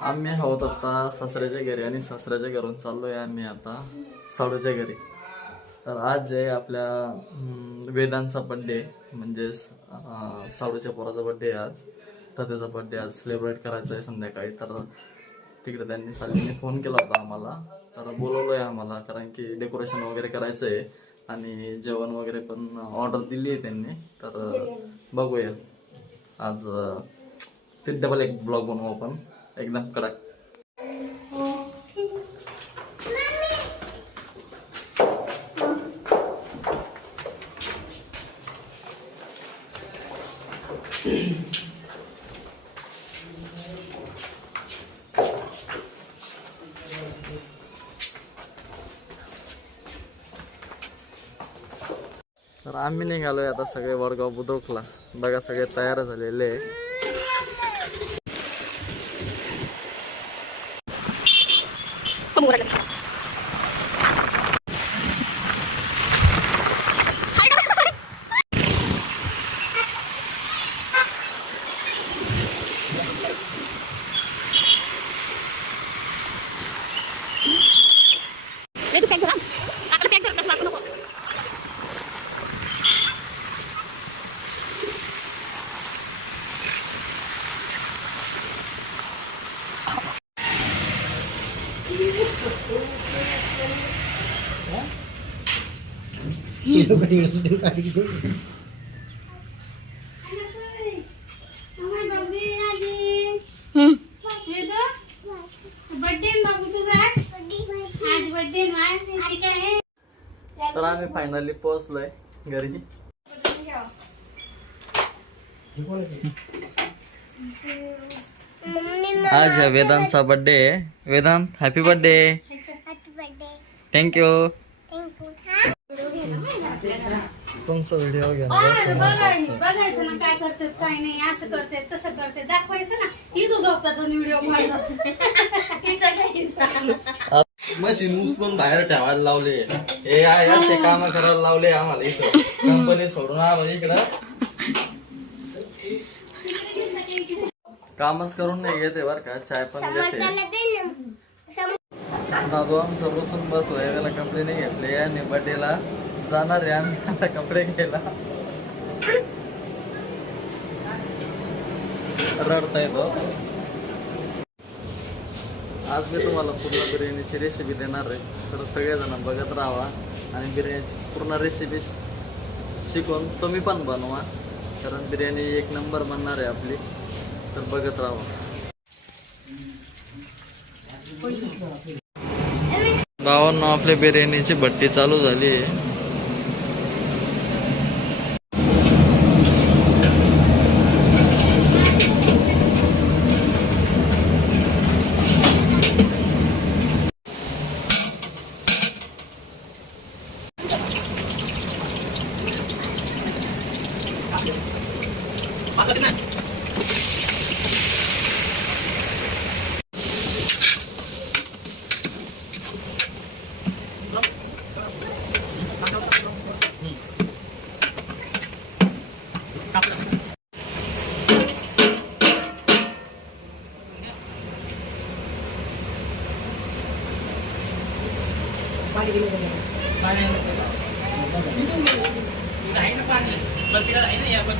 आम्ही आहोत आता सासऱ्याच्या घरी आणि सासऱ्याच्या घरून चाललोय आम्ही आता साडूच्या घरी. तर आज आहे आपल्या वेदांचा बड्डे म्हणजे साडूच्या पोराचा बड्डे आहे आज. तर त्याचा बड्डे आज सेलिब्रेट करायचा आहे संध्याकाळी. तर तिकडे त्यांनी सालीने फोन केला होता आम्हाला. तर बोलवलंय आम्हाला कारण की डेकोरेशन वगैरे करायचं आहे आणि जेवण वगैरे पण ऑर्डर दिली आहे त्यांनी. तर बघूया. आज ते डबल एक ब्लॉग बनवू आपण. एकदम कडक तर आम्ही निघालोय आता सगळे वडगाव बुद्रुकला बघा सगळे तयार झालेले तर आम्ही फायनली पोहोचलोय घरी. आज वेदांतचा बर्थडे आहे. Vedant happy birthday thank you तुमचा व्हिडिओ घ्या बघायचं बघायचं ना काय करतात काय नाही असं करते तसं करते दाखवायचं ना इथं झोपतात व्हिडिओ मशीन उचलून बाहेर ठेवायला लावले. हे असे काम करायला लावले आम्हाला इथं. कंपनी सोडून आलो इकडं. कामच करून नाही घेते बर का. चाय पण घेते. आमचं बसून बसलोय त्याला कपडे नाही घेतले आणि बर्थडेला जाणार आहे आम्ही आता कपडे घ्यायला. रडता येतो आज मी तुम्हाला पूर्ण बिर्याणीची रेसिपी देणार आहे. तर सगळेजण बघत राहा आणि बिर्याणीची पूर्ण रेसिपी शिकून तुम्ही पण बनवा. कारण बिर्याणी एक नंबर बनणार आहे आपली. तर बघत राहा. भावांनो आपल्या बिर्याणीची भट्टी चालू झाली आहे.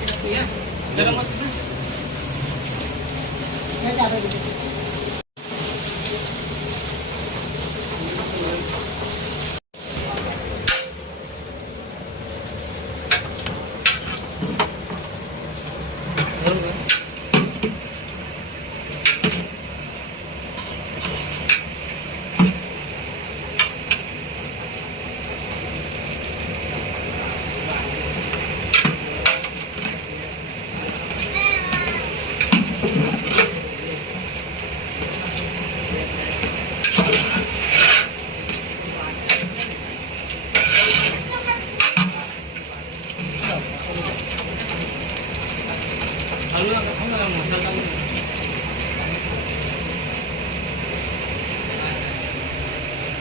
Iya. Dalam masjid. Ya, ada di situ.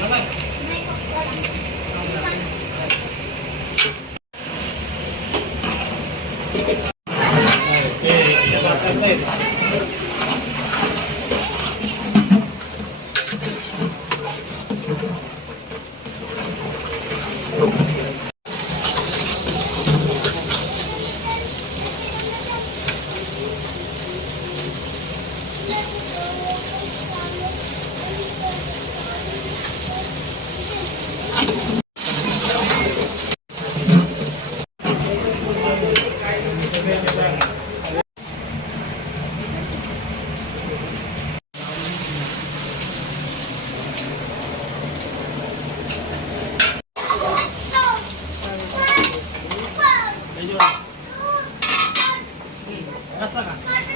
मसाला कसला का?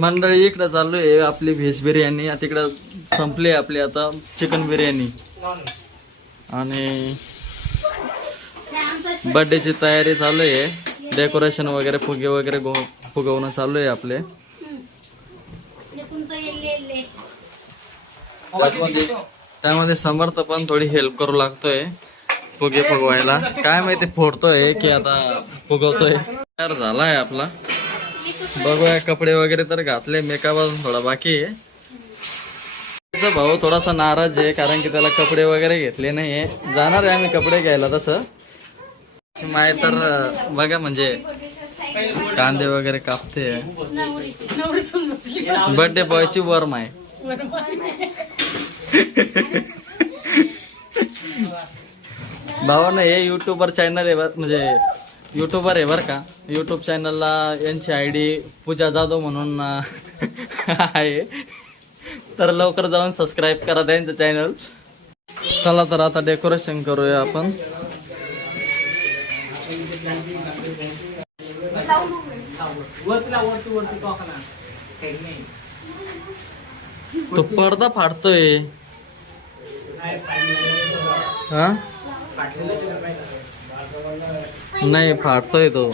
मंडळी इकडं चालू आहे आपली व्हेज बिर्याणी. तिकडं संपली आपली आता चिकन बिर्याणी. आणि बर्थडेची तयारी चालू आहे डेकोरेशन वगैरे फुगे वगैरे फुगवणं चालू आहे आपले. त्यामध्ये त्यामध्ये समर्थ पण थोडी हेल्प करू लागतोय फुगे फुगवायला. काय माहिती फोडतोय की आता फुगवतोय. तयार झालाय आपला. बघूया कपडे वगैरे तर घातले मेकअप अजून थोडा बाकी आहे. त्याचा भाऊ थोडासा नाराज आहे कारण की त्याला कपडे वगैरे घेतले नाहीये. जाणार आहे आम्ही कपडे घ्यायला तसं. माय तर बघा म्हणजे कांदे वगैरे कापते. बर्थडे बॉयची वर माय. भावानं हे युट्यूबर चॅनल आहे म्हणजे युट्यूबर आहे बरं का. युट्यूब चॅनलला यांची आय डी पूजा जाधव म्हणून आहे. तर लवकर जाऊन सबस्क्राईब करा त्यांचं चॅनल चला तर आता डेकोरेशन करूया आपण. तो पडदा फाडतोय. हा? नाही फाडतोय तो.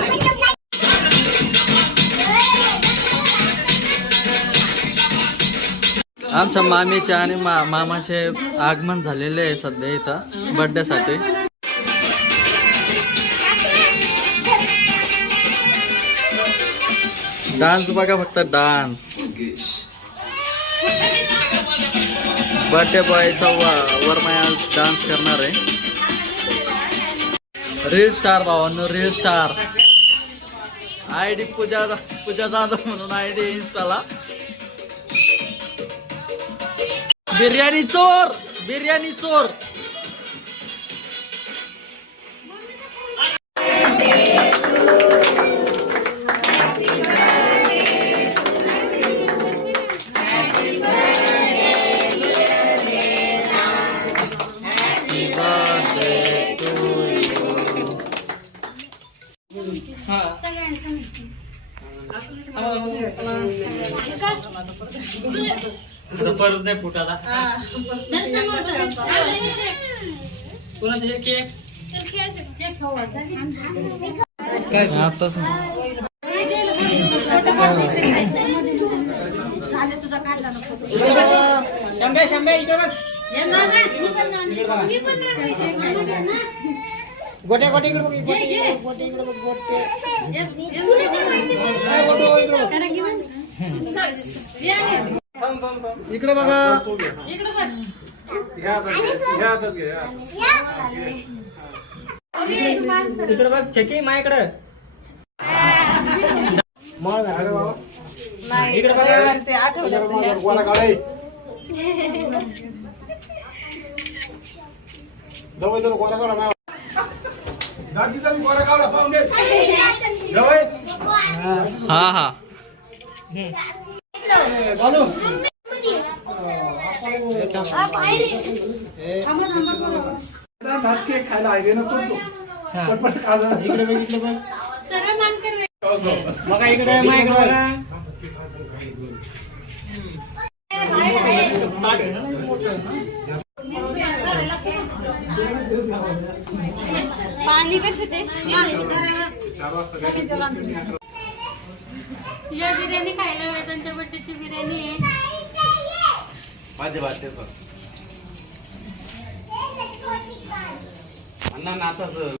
मी आमच्या मामीचे आणि मा मामाचे आगमन झालेले आहे सध्या इथं बर्थडे साठी. डान्स बघा फक्त डान्स बर्थडे बॉयचा वरमाय आज डान्स करणार आहे. रील स्टार भावांनो reel star I D Pooja Pooja Jadhav म्हणून आय डी इन्स्टाला बिर्याणी चोर बिर्याणी चोर आता परत नाही फुटाला. कोणाचं हे केक? आताच नाही शंभे शंभे इकडे बघ. गोट्या गोट्या इकडे बघ गोट्या गोट्या इकडे बघ गोट्या. थांब थांब इकडे बघा. इकडे बघ. छकी मा इकडे माळ झालं बाबा इकडे बघा. काढाय जवळ तर गोळा काढा दाजीचा मी गोळा काढा पाहून दे. जवळ. हा हा. चालू खास केक खायला हायवे नको तो. पटपट. इकडे बघ इकडे बघ. सगळं मान कर बघा इकडे मा इकडे बघा. पाणी कसं ते या बिर्याणी खायला वेळ त्यांच्या बट्ट्याची बिर्याणी आहे. माझे बाचे अण्णा नाताच.